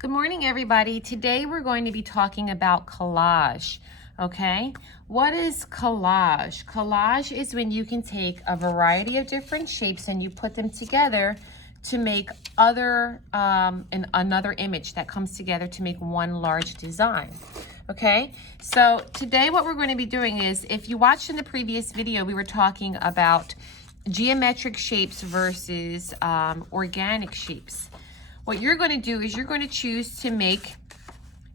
Good morning, everybody. Today we're going to be talking about collage, okay? What is collage? Collage is when you can take a variety of different shapes and you put them together to make another image that comes together to make one large design, okay? So today what we're going to be doing is, if you watched in the previous video, we were talking about geometric shapes versus organic shapes. What you're going to do is you're going to choose to make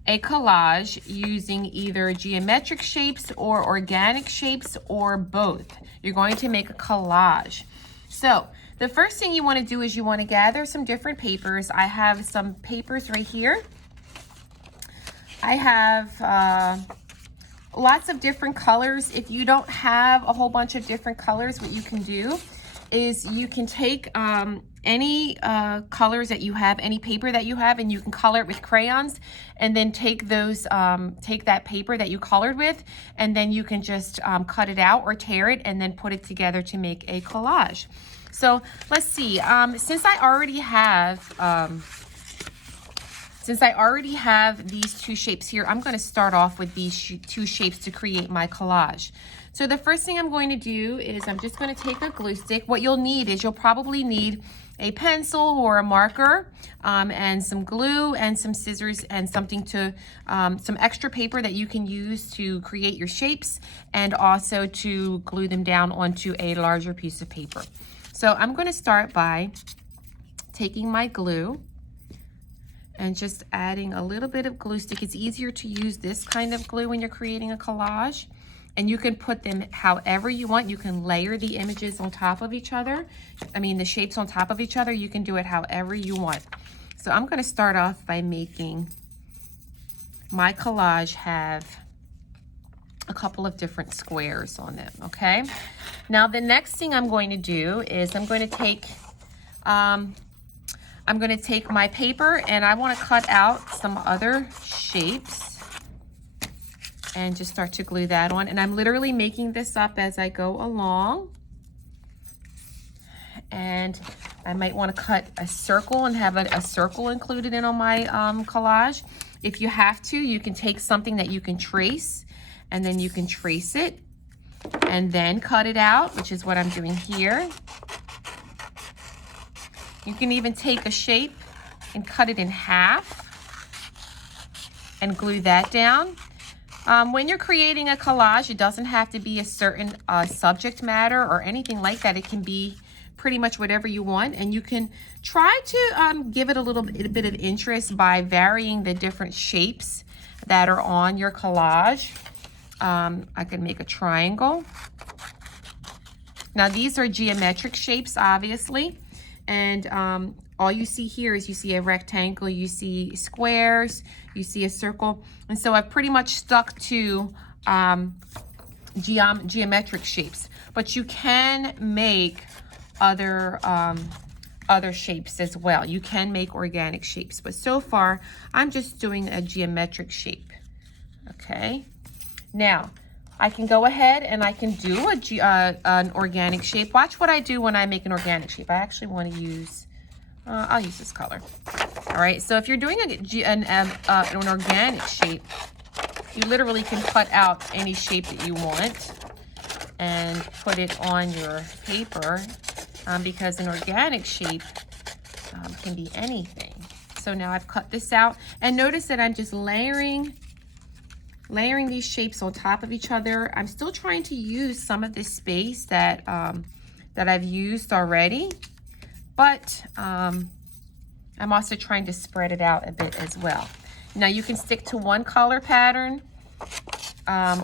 a collage using either geometric shapes or organic shapes or both. You're going to make a collage. So the first thing you want to do is you want to gather some different papers. I have some papers right here. I have lots of different colors. If you don't have a whole bunch of different colors, what you can do is you can take any colors that you have, any paper that you have, and you can color it with crayons, and then take those, take that paper that you colored with, and then you can just cut it out or tear it and then put it together to make a collage. So let's see, since I already have these two shapes here, I'm going to start off with these two shapes to create my collage. So the first thing I'm going to do is I'm just going to take a glue stick. What you'll need is you'll probably need a pencil or a marker and some glue and some scissors and something to, some extra paper that you can use to create your shapes and also to glue them down onto a larger piece of paper. So I'm going to start by taking my glue and just adding a little bit of glue stick. It's easier to use this kind of glue when you're creating a collage. And you can put them however you want. You can layer the images on top of each other. I mean, the shapes on top of each other. You can do it however you want. So I'm going to start off by making my collage have a couple of different squares on them, okay? Now, the next thing I'm going to do is I'm going to take my paper and I want to cut out some other shapes and just start to glue that on. And I'm literally making this up as I go along. And I might want to cut a circle and have a circle included in on my collage. If you have to, you can take something that you can trace and then you can trace it and then cut it out, which is what I'm doing here. You can even take a shape and cut it in half and glue that down. When you're creating a collage, it doesn't have to be a certain subject matter or anything like that. It can be pretty much whatever you want, and you can try to give it a little bit of interest by varying the different shapes that are on your collage. I could make a triangle. Now these are geometric shapes, obviously, and all you see here is you see a rectangle, you see squares, you see a circle. And so I've pretty much stuck to geometric shapes, but you can make other shapes as well. You can make organic shapes, but so far I'm just doing a geometric shape, okay? Now, I can go ahead and I can do an organic shape. Watch what I do when I make an organic shape. I actually want to use, I'll use this color. All right, so if you're doing an organic shape, you literally can cut out any shape that you want and put it on your paper because an organic shape can be anything. So now I've cut this out, and notice that I'm just layering these shapes on top of each other. I'm still trying to use some of this space that I've used already, but I'm also trying to spread it out a bit as well. Now you can stick to one color pattern,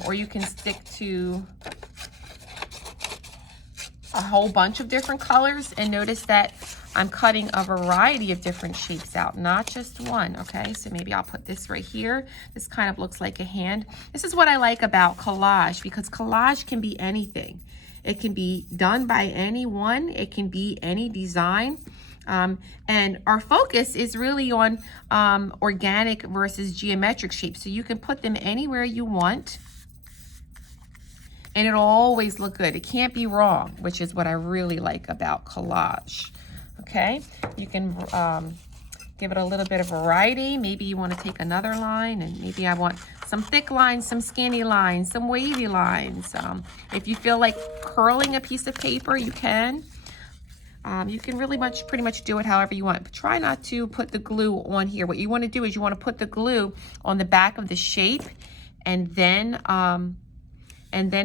or you can stick to a whole bunch of different colors, and notice that I'm cutting a variety of different shapes out, not just one, okay? So maybe I'll put this right here. This kind of looks like a hand. This is what I like about collage, because collage can be anything. It can be done by anyone. It can be any design. And our focus is really on organic versus geometric shapes. So you can put them anywhere you want, and it'll always look good. It can't be wrong, which is what I really like about collage. Okay, you can give it a little bit of variety. Maybe you want to take another line, and maybe I want some thick lines, some skinny lines, some wavy lines. If you feel like curling a piece of paper, you can. You can really pretty much do it however you want, but try not to put the glue on here. What you want to do is you want to put the glue on the back of the shape, and then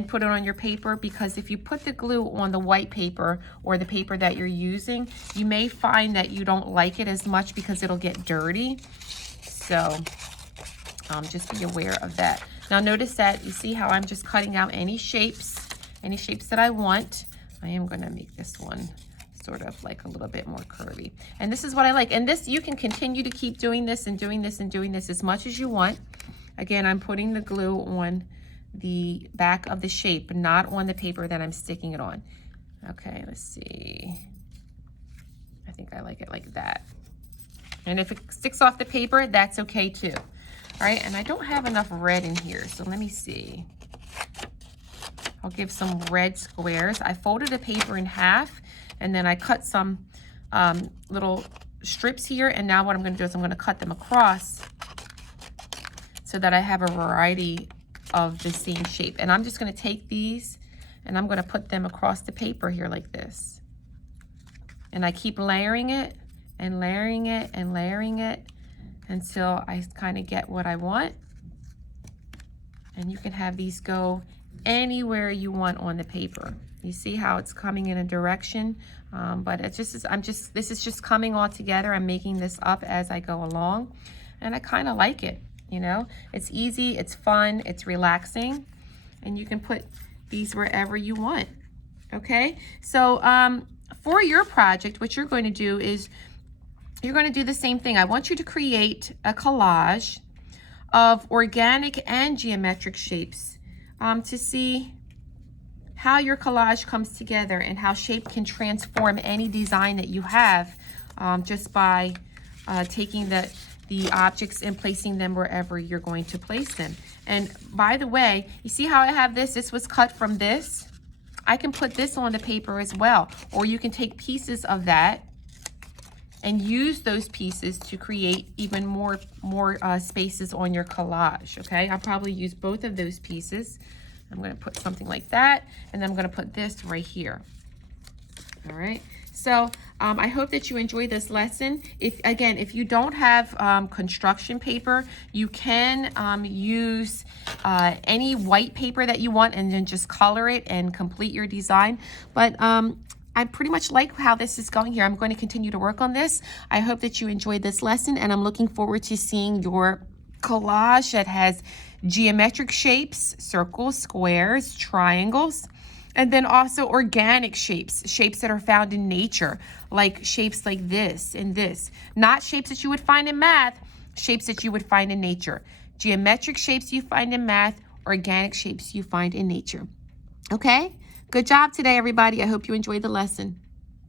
put it on your paper, because if you put the glue on the white paper or the paper that you're using, you may find that you don't like it as much because it'll get dirty. So just be aware of that. Now notice that you see how I'm just cutting out any shapes that I want. I am going to make this one sort of like a little bit more curvy. And this is what I like. And this, you can continue to keep doing this and doing this and doing this as much as you want. Again, I'm putting the glue on the back of the shape, not on the paper that I'm sticking it on. Okay, let's see. I think I like it like that. And if it sticks off the paper, that's okay too. All right, and I don't have enough red in here, so let me see. I'll give some red squares. I folded the paper in half, and then I cut some little strips here, and now what I'm gonna do is I'm gonna cut them across so that I have a variety of the same shape. And I'm just going to take these and I'm going to put them across the paper here like this. And I keep layering it and layering it and layering it until I kind of get what I want. And you can have these go anywhere you want on the paper. You see how it's coming in a direction, but it just is, this is just coming all together. I'm making this up as I go along, and I kind of like it. You know, it's easy, it's fun, it's relaxing, and you can put these wherever you want. Okay, so for your project, what you're going to do is you're going to do the same thing. I want you to create a collage of organic and geometric shapes to see how your collage comes together and how shape can transform any design that you have just by taking the objects and placing them wherever you're going to place them. And by the way, you see how I have this? This was cut from this. I can put this on the paper as well, or you can take pieces of that and use those pieces to create even more spaces on your collage. Okay, I'll probably use both of those pieces. I'm going to put something like that, and then I'm going to put this right here. All right. So I hope that you enjoy this lesson. If you don't have construction paper, you can use any white paper that you want and then just color it and complete your design. But I pretty much like how this is going here. I'm going to continue to work on this. I hope that you enjoyed this lesson, and I'm looking forward to seeing your collage that has geometric shapes, circles, squares, triangles, and then also organic shapes, shapes that are found in nature, like shapes like this and this. Not shapes that you would find in math, shapes that you would find in nature. Geometric shapes you find in math, organic shapes you find in nature. Okay? Good job today, everybody. I hope you enjoyed the lesson.